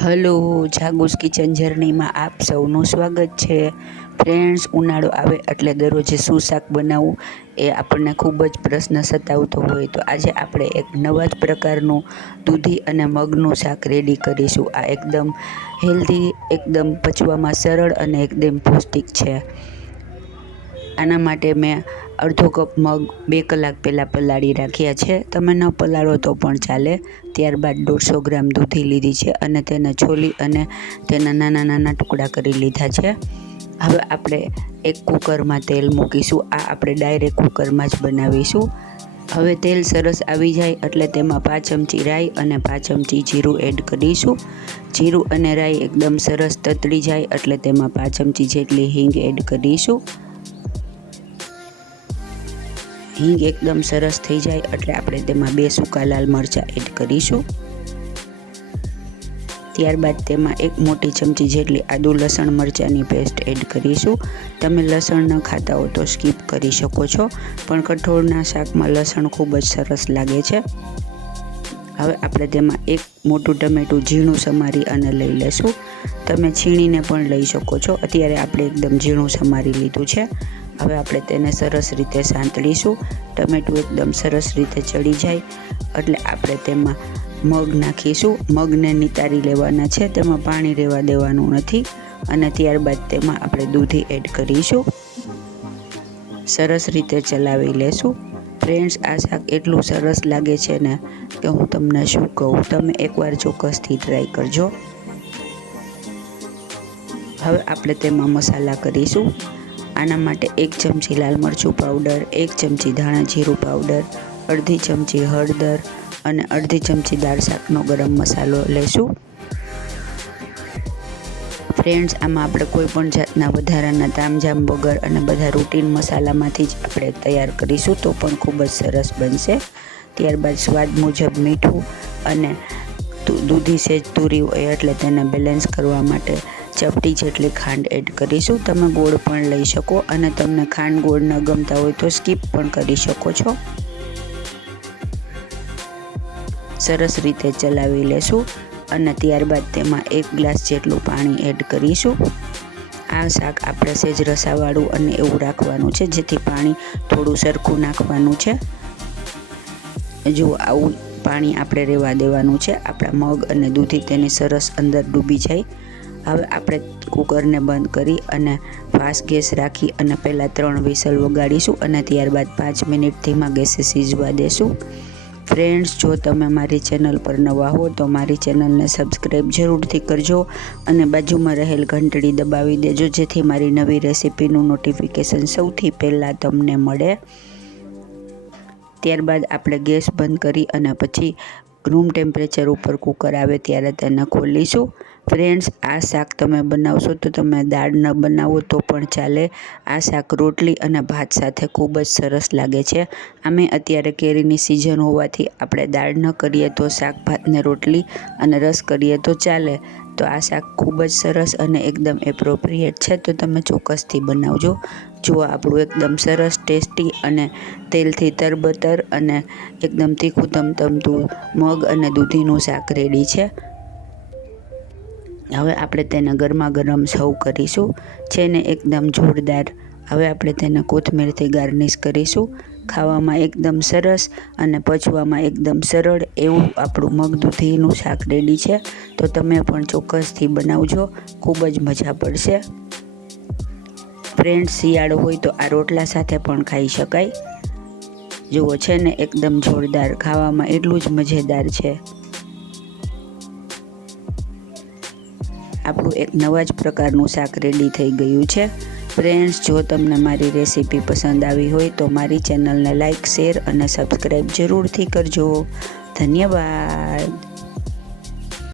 Hello, જાગુસ kitchen જર્નીમાં આપ સૌનું સ્વાગત છે. ફ્રેન્ડ્સ, ઉનાળો આવે એટલે દરરોજે શું શાક બનાવવું એ આપણને ખૂબ જ પ્રશ્ન સતાવતો હોય. તો આજે આપણે એક નવા જ પ્રકારનું દૂધી અને મગનું શાક રેડી કરીશું. આ એકદમ હેલ્ધી, એકદમ પચવામાં સરળ અને એકદમ પૌષ્ટિક છે. આના માટે મેં અડધો કપ મગ 2 કલાક પહેલાં પલાળી રાખ્યા છે. તમે ન પલાળો તો પણ ચાલે. ત્યારબાદ 150 ગ્રામ દૂધી લીધી છે અને તેને છોલી અને તેના નાના નાના ટુકડા કરી લીધા છે. હવે આપણે એક કુકરમાં તેલ મૂકીશું. આ આપણે ડાયરેક્ટ કુકરમાં જ બનાવીશું. હવે તેલ સરસ આવી જાય એટલે તેમાં 5 ચમચી રાઈ અને 5 ચમચી જીરું એડ કરીશું. જીરું અને રાઈ એકદમ સરસ તતડી જાય એટલે તેમાં 5 ચમચી જેટલી હિંગ એડ કરીશું. હિંગ એકદમ સરસ થઈ જાય એટલે આપણે તેમાં 2 સૂકા લાલ મરચાં એડ કરીશું. ત્યારબાદ તેમાં 1 મોટી ચમચી જેટલી આદુ લસણ મરચાંની પેસ્ટ એડ કરીશું. તમે લસણ ન ખાતા હો તો સ્કીપ કરી શકો છો, પણ કઠોળના શાકમાં લસણ ખૂબ જ સરસ લાગે છે. હવે આપણે તેમાં 1 મોટું ટમેટું ઝીણું સમારી અને લઈ લેશું. તમે છીણીને પણ લઈ શકો છો. અત્યારે આપણે એકદમ ઝીણું સમારી લીધું છે. હવે આપણે તેને સરસ રીતે સાંતળીશું. ટમેટું એકદમ સરસ રીતે ચડી જાય એટલે આપણે તેમાં મગ નાખીશું. મગને નિતારી લેવાના છે, તેમાં પાણી રહેવા દેવાનું નથી. અને ત્યારબાદ તેમાં આપણે દૂધી એડ કરીશું. સરસ રીતે ચલાવી લેશું. ફ્રેન્ડ્સ, આ શાક એટલું સરસ લાગે છે ને કે હું તમને શું કહું. તમે એકવાર ચોક્કસથી ટ્રાય કરજો. હવે આપણે તેમાં મસાલા કરીશું. આના માટે 1 ચમચી લાલ મરચું પાવડર, 1 ચમચી ધાણા જીરું પાવડર, અડધી ચમચી હળદર અને અડધી ચમચી દાળ શાકનો ગરમ મસાલો લેશું. ફ્રેન્ડ્સ, આમાં આપણે કોઈ પણ જાતના વધારાના તામઝામ વગર અને બધા રૂટીન મસાલામાંથી જ આપણે તૈયાર કરીશું તો પણ ખૂબ જ સરસ બનશે. ત્યારબાદ સ્વાદ મુજબ મીઠું અને દૂધી સેજ તૂરી હોય એટલે તેને બેલેન્સ કરવા માટે ચપટી જેટલી ખાંડ એડ કરીશું. તમે ગોળ પણ લઈ શકો અને તમને ખાંડ ગોળ ન ગમતા હોય તો સ્કીપ પણ કરી શકો છો. સરસ રીતે ચલાવી લેશું અને ત્યારબાદ તેમાં 1 ગ્લાસ જેટલું પાણી એડ કરીશું. આ શાક આપણે સેજ રસાવાળું અને એવું રાખવાનું છે, જેથી પાણી થોડું સરખું નાખવાનું છે. જો આવું પાણી આપણે રહેવા દેવાનું છે. આપણા મગ અને દૂધી તેની સરસ અંદર ડૂબી જાય. હવે આપણે કુકરને બંધ કરી અને ફાસ્ટ ગેસ રાખી અને પહેલાં 3 વિસલ વગાડીશું અને ત્યારબાદ 5 મિનિટ ધીમા ગેસે સિઝવા દેશું. ફ્રેન્ડ્સ, જો તમે મારી ચેનલ પર નવા હો તો મારી ચેનલને સબસ્ક્રાઈબ જરૂરથી કરજો અને બાજુમાં રહેલ ઘંટડી દબાવી દેજો, જેથી મારી નવી રેસીપીનું નોટિફિકેશન સૌથી પહેલાં તમને મળે. ત્યારબાદ આપણે ગેસ બંધ કરી અને પછી રૂમ ટેમ્પરેચર ઉપર કુકર આવે ત્યારે તેને ખોલીશું. ફ્રેન્ડ્સ, આ શાક તમે બનાવશો તો તમે દાળ ન બનાવો તો પણ ચાલે. આ શાક રોટલી અને ભાત સાથે ખૂબ જ સરસ લાગે છે. આમે અત્યારે કેરીની સિઝન હોવાથી આપણે દાળ ન કરીએ તો શાક ભાતને રોટલી અને રસ કરીએ તો ચાલે. તો આ શાક ખૂબ જ સરસ અને એકદમ એપ્રોપ્રિએટ છે, તો તમે ચોક્કસથી બનાવજો. જુઓ, આપણું એકદમ સરસ ટેસ્ટી અને તેલથી તરબતર અને એકદમ તીખું તમતમતું મગ અને દૂધીનું શાક રેડી છે. હવે આપણે તેને ગરમા ગરમ સર્વ કરીશું. છે ને એકદમ જોરદાર. હવે આપણે તેને કોથમીરથી ગાર્નિશ કરીશું. ખાવામાં એકદમ સરસ અને પચવામાં એકદમ સરળ એવું આપણું મગ દૂધીનું શાક રેડી છે. તો તમે પણ ચોક્કસથી બનાવજો, ખૂબ જ મજા પડશે. ફ્રેન્ડ્સ, શિયાળો હોય તો આ રોટલા સાથે પણ ખાઈ શકાય. જુઓ, છે ને એકદમ જોરદાર. ખાવામાં એટલું જ મજેદાર છે. આપણું એક નવા જ પ્રકારનું શાક રેડી થઈ ગયું છે. ફ્રેન્ડ્સ, જો તમને મારી રેસીપી પસંદ આવી હોય તો મારી ચેનલને લાઇક, શેર અને સબસ્ક્રાઈબ જરૂરથી કરજો. ધન્યવાદ.